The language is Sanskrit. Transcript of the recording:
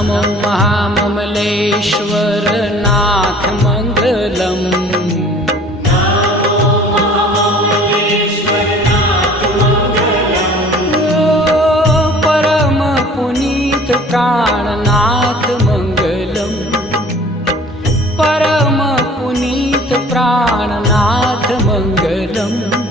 नमो महाममलेश्वर नाथ मंगलम। परम पुनीत प्राणनाथ मंगलम, परम पुनीत प्राणनाथ मंगलम।